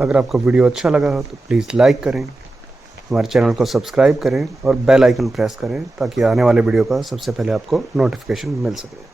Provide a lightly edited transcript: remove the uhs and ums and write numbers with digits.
अगर आपको वीडियो अच्छा लगा हो तो प्लीज़ लाइक करें, हमारे चैनल को सब्सक्राइब करें और बेल आइकन प्रेस करें ताकि आने वाले वीडियो का सबसे पहले आपको नोटिफिकेशन मिल सके।